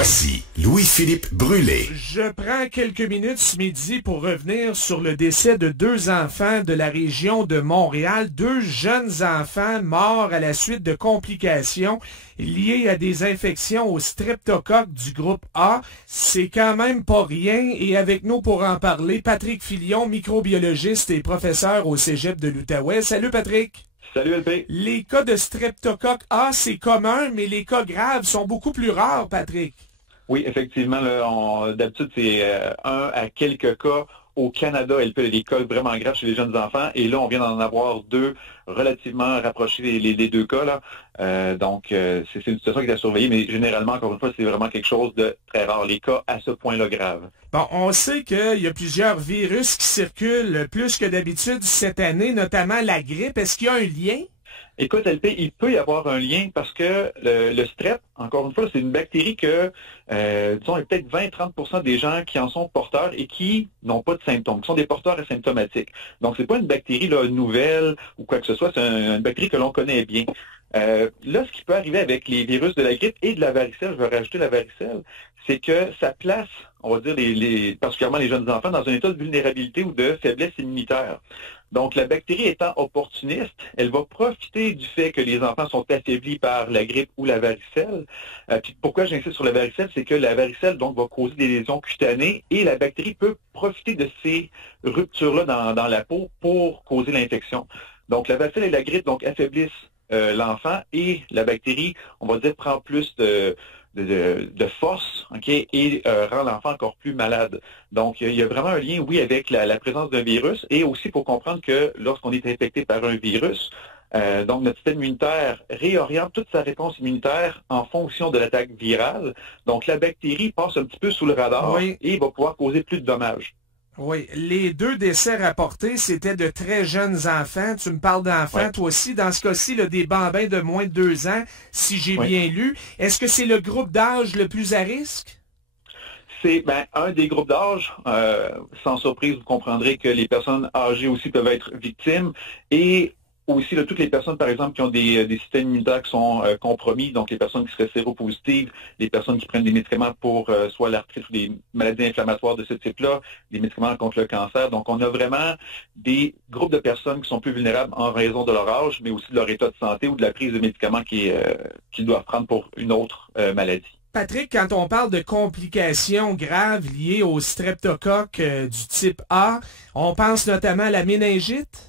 Voici Louis-Philippe Brûlé. Je prends quelques minutes ce midi pour revenir sur le décès de 2 enfants de la région de Montréal. 2 jeunes enfants morts à la suite de complications liées à des infections au streptocoque du groupe A. C'est quand même pas rien. Et avec nous pour en parler, Patrick Filion, microbiologiste et professeur au Cégep de l'Outaouais. Salut Patrick! Salut LP. Les cas de streptocoque A, c'est commun, mais les cas graves sont beaucoup plus rares, Patrick. Oui, effectivement, d'habitude, c'est 1 à quelques cas au Canada, LP, des cas vraiment graves chez les jeunes enfants. Et là, on vient d'en avoir 2 relativement rapprochés, les 2 cas. Là. Donc, c'est une situation qui est à surveiller, mais généralement, encore une fois, c'est vraiment quelque chose de très rare. Les cas à ce point-là graves. Bon, on sait qu'il y a plusieurs virus qui circulent plus que d'habitude cette année, notamment la grippe. Est-ce qu'il y a un lien? Écoute, LP, il peut y avoir un lien parce que le strep, encore une fois, c'est une bactérie que, disons, il y a peut-être 20-30% des gens qui en sont porteurs et qui n'ont pas de symptômes, qui sont des porteurs asymptomatiques. Donc, c'est pas une bactérie là, nouvelle ou quoi que ce soit, c'est une bactérie que l'on connaît bien. Là, ce qui peut arriver avec les virus de la grippe et de la varicelle, je vais rajouter la varicelle, c'est que ça place, on va dire, particulièrement les jeunes enfants, dans un état de vulnérabilité ou de faiblesse immunitaire. Donc, la bactérie étant opportuniste, elle va profiter du fait que les enfants sont affaiblis par la grippe ou la varicelle. Puis pourquoi j'insiste sur la varicelle, c'est que la varicelle donc va causer des lésions cutanées et la bactérie peut profiter de ces ruptures-là dans la peau pour causer l'infection. Donc, la varicelle et la grippe donc affaiblissent l'enfant et la bactérie, on va dire, prend plus de force, ok, et rend l'enfant encore plus malade. Donc, il y a vraiment un lien, oui, avec la présence d'un virus et aussi pour comprendre que lorsqu'on est infecté par un virus, donc notre système immunitaire réoriente toute sa réponse immunitaire en fonction de l'attaque virale. Donc, la bactérie passe un petit peu sous le radar et va pouvoir causer plus de dommages. Oui, les 2 décès rapportés, c'était de très jeunes enfants. Tu me parles d'enfants, toi aussi. Dans ce cas-ci, là, des bambins de moins de 2 ans, si j'ai bien lu. Est-ce que c'est le groupe d'âge le plus à risque? C'est un des groupes d'âge. Sans surprise, vous comprendrez que les personnes âgées aussi peuvent être victimes. Et aussi, là, toutes les personnes, par exemple, qui ont des systèmes immunitaires qui sont compromis, donc les personnes qui seraient séropositives, les personnes qui prennent des médicaments pour soit l'arthrite ou des maladies inflammatoires de ce type-là, des médicaments contre le cancer. Donc, on a vraiment des groupes de personnes qui sont plus vulnérables en raison de leur âge, mais aussi de leur état de santé ou de la prise de médicaments qu'ils doivent prendre pour une autre maladie. Patrick, quand on parle de complications graves liées au streptocoque du type A, on pense notamment à la méningite?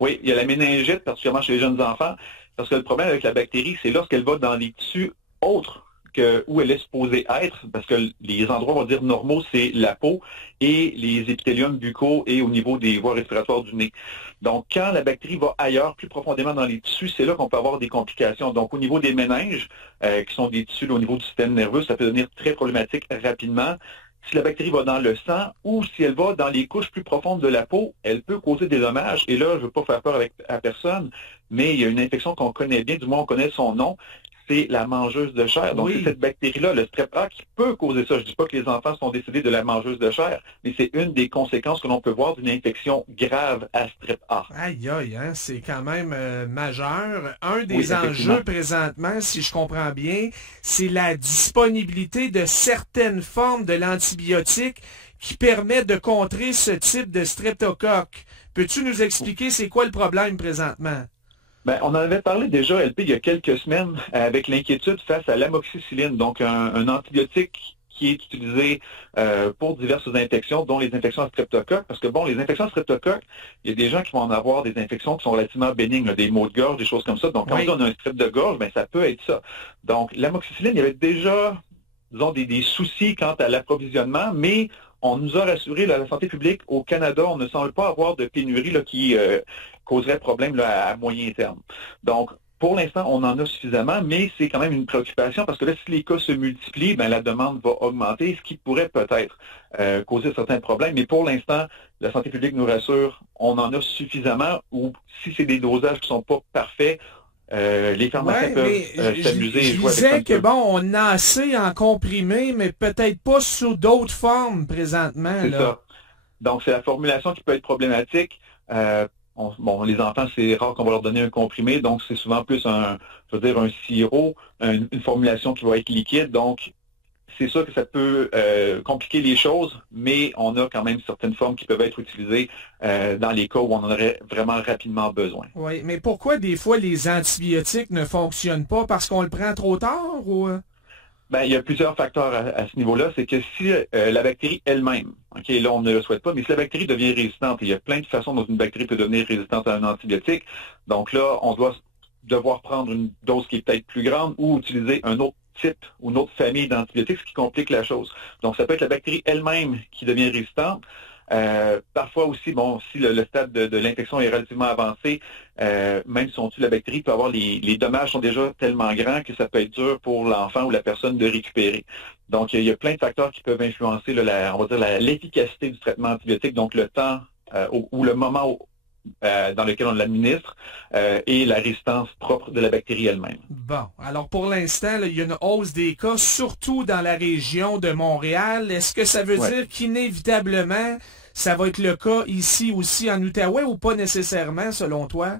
Oui, il y a la méningite, particulièrement chez les jeunes enfants, parce que le problème avec la bactérie, c'est lorsqu'elle va dans les tissus autres que où elle est supposée être, parce que les endroits, on va dire, normaux, c'est la peau et les épithéliums buccaux et au niveau des voies respiratoires du nez. Donc, quand la bactérie va ailleurs, plus profondément dans les tissus, c'est là qu'on peut avoir des complications. Donc, au niveau des méninges, qui sont des tissus là, au niveau du système nerveux, ça peut devenir très problématique rapidement. Si la bactérie va dans le sang ou si elle va dans les couches plus profondes de la peau, elle peut causer des dommages. Et là, je ne veux pas faire peur à personne, mais il y a une infection qu'on connaît bien, du moins on connaît son nom, c'est la mangeuse de chair. Donc, c'est cette bactérie-là, le strep A, qui peut causer ça. Je ne dis pas que les enfants sont décédés de la mangeuse de chair, mais c'est une des conséquences que l'on peut voir d'une infection grave à strep A. Aïe, aïe, hein, c'est quand même majeur. Un des enjeux présentement, si je comprends bien, c'est la disponibilité de certaines formes de l'antibiotique qui permet de contrer ce type de streptocoque. Peux-tu nous expliquer c'est quoi le problème présentement? On en avait parlé déjà, LP, il y a quelques semaines, avec l'inquiétude face à l'amoxicilline, donc un antibiotique qui est utilisé pour diverses infections, dont les infections à streptocoque. Parce que, les infections à streptocoque, il y a des gens qui vont en avoir des infections qui sont relativement bénignes, là, des maux de gorge, des choses comme ça. Donc, quand on a un strep de gorge, ça peut être ça. Donc, l'amoxicilline, il y avait déjà, disons, des soucis quant à l'approvisionnement, mais on nous a rassuré, là, la santé publique au Canada, on ne semble pas avoir de pénurie là, qui causerait problème là, à moyen terme. Donc, pour l'instant, on en a suffisamment, mais c'est quand même une préoccupation parce que là, si les cas se multiplient, la demande va augmenter, ce qui pourrait peut-être causer certains problèmes. Mais pour l'instant, la santé publique nous rassure, on en a suffisamment ou si c'est des dosages qui ne sont pas parfaits, les pharmaciens peuvent s'amuser et jouer avec ça. Que on en a assez en comprimé, mais peut-être pas sous d'autres formes présentement. C'est ça. Donc, c'est la formulation qui peut être problématique. Les enfants, c'est rare qu'on va leur donner un comprimé, donc c'est souvent plus un sirop, une formulation qui va être liquide. Donc, c'est sûr que ça peut compliquer les choses, mais on a quand même certaines formes qui peuvent être utilisées dans les cas où on en aurait vraiment rapidement besoin. Oui, mais pourquoi des fois les antibiotiques ne fonctionnent pas? Parce qu'on le prend trop tard ou... Ben, il y a plusieurs facteurs à ce niveau-là. C'est que si la bactérie elle-même, OK, là, on ne le souhaite pas, mais si la bactérie devient résistante, il y a plein de façons dont une bactérie peut devenir résistante à un antibiotique. Donc là, on doit devoir prendre une dose qui est peut-être plus grande ou utiliser un autre type ou une autre famille d'antibiotiques, ce qui complique la chose. Donc, ça peut être la bactérie elle-même qui devient résistante. Parfois aussi, bon, si le stade de l'infection est relativement avancé, même si on tue la bactérie, peut avoir les dommages sont déjà tellement grands que ça peut être dur pour l'enfant ou la personne de récupérer. Donc, il y a plein de facteurs qui peuvent influencer, on va dire, l'efficacité du traitement antibiotique, donc le temps ou le moment dans lequel on l'administre et la résistance propre de la bactérie elle-même. Bon, alors pour l'instant, il y a une hausse des cas, surtout dans la région de Montréal. Est-ce que ça veut dire qu'inévitablement, ça va être le cas ici aussi en Outaouais ou pas nécessairement, selon toi?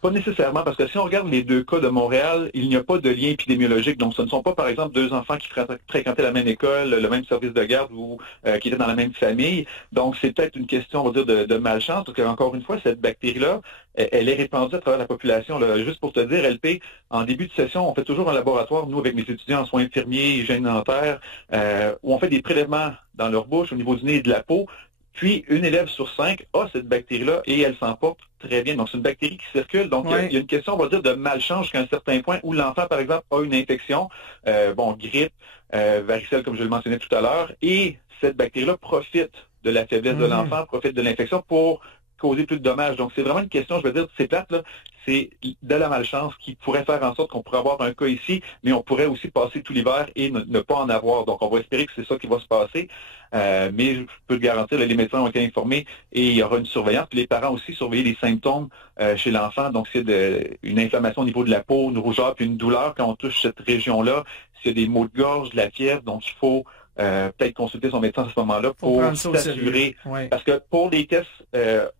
Pas nécessairement, parce que si on regarde les deux cas de Montréal, il n'y a pas de lien épidémiologique. Donc, ce ne sont pas, par exemple, deux enfants qui fréquentaient la même école, le même service de garde ou qui étaient dans la même famille. Donc, c'est peut-être une question, on va dire, de malchance, parce qu'encore une fois, cette bactérie-là, elle est répandue à travers la population. Là. Juste pour te dire, LP, en début de session, on fait toujours un laboratoire, nous, avec mes étudiants en soins infirmiers, hygiène dentaire, où on fait des prélèvements dans leur bouche, au niveau du nez et de la peau. Puis, une élève sur 5 a cette bactérie-là et elle s'en porte très bien. Donc, c'est une bactérie qui circule. Donc, il y a une question, on va dire, de malchance jusqu'à un certain point où l'enfant, par exemple, a une infection, grippe, varicelle, comme je le mentionnais tout à l'heure, et cette bactérie-là profite de la faiblesse de l'enfant, profite de l'infection pour causer plus de dommages. Donc, c'est vraiment une question, je veux dire, c'est plate, là, c'est de la malchance qui pourrait faire en sorte qu'on pourrait avoir un cas ici, mais on pourrait aussi passer tout l'hiver et ne pas en avoir. Donc, on va espérer que c'est ça qui va se passer. Mais je peux le garantir, les médecins ont été informés et il y aura une surveillance. Puis les parents aussi surveiller les symptômes chez l'enfant. Donc, s'il y a une inflammation au niveau de la peau, une rougeur, puis une douleur quand on touche cette région-là, s'il y a des maux de gorge, de la fièvre, donc il faut peut-être consulter son médecin à ce moment-là pour s'assurer. Parce que pour les tests,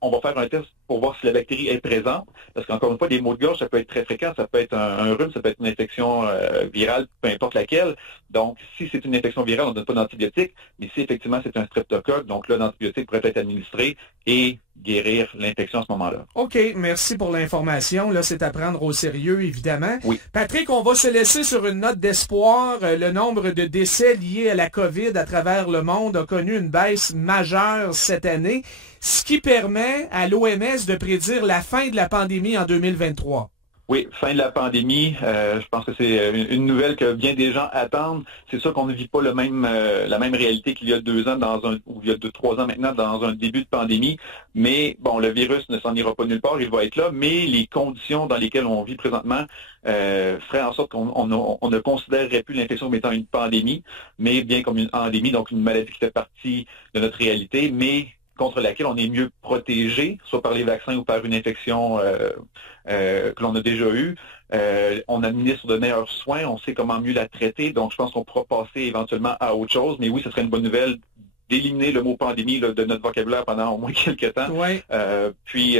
on va faire un test pour voir si la bactérie est présente. Parce qu'encore une fois, les maux de gorge, ça peut être très fréquent. Ça peut être un rhume, ça peut être une infection virale, peu importe laquelle. Donc, si c'est une infection virale, on ne donne pas d'antibiotiques. Mais si effectivement c'est un streptocoque, donc là, l'antibiotique pourrait être administré et guérir l'infection à ce moment-là. OK, merci pour l'information. Là, c'est à prendre au sérieux, évidemment. Oui. Patrick, on va se laisser sur une note d'espoir. Le nombre de décès liés à la COVID à travers le monde a connu une baisse majeure cette année, ce qui permet à l'OMS de prédire la fin de la pandémie en 2023. Oui, fin de la pandémie, je pense que c'est une nouvelle que bien des gens attendent. C'est sûr qu'on ne vit pas la même réalité qu'il y a 2 ans ou il y a 3 ans maintenant dans un début de pandémie. Mais bon, le virus ne s'en ira pas nulle part, il va être là. Mais les conditions dans lesquelles on vit présentement feraient en sorte qu'on ne considérerait plus l'infection comme étant une pandémie, mais bien comme une endémie, donc une maladie qui fait partie de notre réalité, mais contre laquelle on est mieux protégé, soit par les vaccins ou par une infection que l'on a déjà eue. On administre de meilleurs soins, on sait comment mieux la traiter, donc je pense qu'on pourra passer éventuellement à autre chose. Mais oui, ce serait une bonne nouvelle d'éliminer le mot pandémie là, de notre vocabulaire pendant au moins quelques temps. Puis,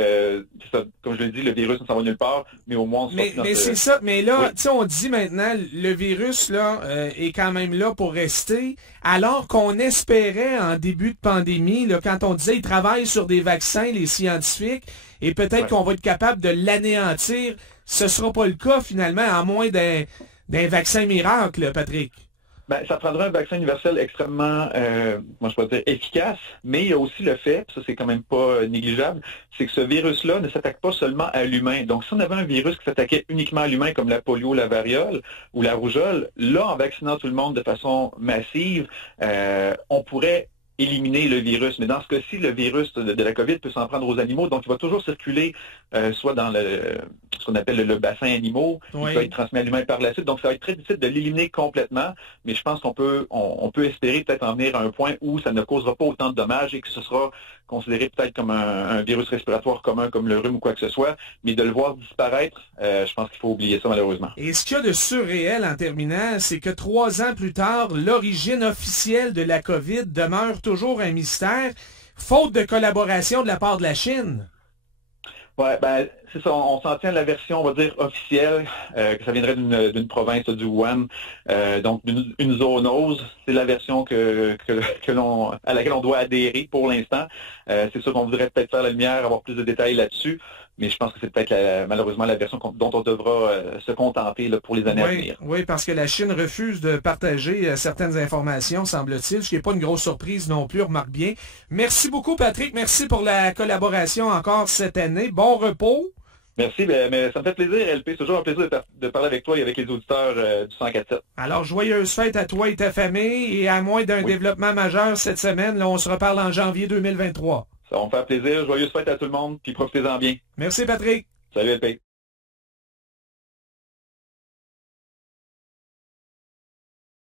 ça, comme je l'ai dit, le virus ne s'en va nulle part, mais au moins... Mais c'est ça, mais là, tu sais, on dit maintenant, le virus là est quand même là pour rester, alors qu'on espérait en début de pandémie, là, quand on disait ils travaillent sur des vaccins, les scientifiques, et peut-être qu'on va être capable de l'anéantir, ce sera pas le cas finalement, à moins d'un vaccin miracle, Patrick. Ben, ça prendra un vaccin universel extrêmement, moi je pourrais dire efficace, mais il y a aussi le fait, ça c'est quand même pas négligeable, c'est que ce virus-là ne s'attaque pas seulement à l'humain. Donc si on avait un virus qui s'attaquait uniquement à l'humain comme la polio, la variole ou la rougeole, là en vaccinant tout le monde de façon massive, on pourrait éliminer le virus. Mais dans ce cas-ci, le virus de la COVID peut s'en prendre aux animaux, donc il va toujours circuler soit dans ce qu'on appelle le bassin animaux, il peut être transmis à l'humain par la suite, donc ça va être très difficile de l'éliminer complètement, mais je pense qu'on peut espérer peut-être en venir à un point où ça ne causera pas autant de dommages et que ce sera considéré peut-être comme un virus respiratoire commun comme le rhume ou quoi que ce soit, mais de le voir disparaître, je pense qu'il faut oublier ça malheureusement. Et ce qu'il y a de surréel en terminant, c'est que 3 ans plus tard, l'origine officielle de la COVID demeure toujours un mystère, faute de collaboration de la part de la Chine. Ouais, ben c'est ça. On s'en tient à la version, on va dire, officielle, que ça viendrait d'une province du Wuhan, donc une zoonose. C'est la version à laquelle on doit adhérer pour l'instant. C'est sûr qu'on voudrait peut-être faire la lumière, avoir plus de détails là-dessus. Mais je pense que c'est peut-être malheureusement la version dont on devra se contenter là, pour les années à venir. Oui, parce que la Chine refuse de partager certaines informations, semble-t-il, ce qui n'est pas une grosse surprise non plus, remarque bien. Merci beaucoup, Patrick. Merci pour la collaboration encore cette année. Bon repos. Merci, mais ça me fait plaisir, LP. C'est toujours un plaisir de parler avec toi et avec les auditeurs du 104.7. Alors, joyeuse fête à toi et ta famille, et à moins d'un développement majeur cette semaine, là, on se reparle en janvier 2023. Ça va me faire plaisir. Joyeuse fête à tout le monde, puis profitez-en bien. Merci, Patrick. Salut, LP.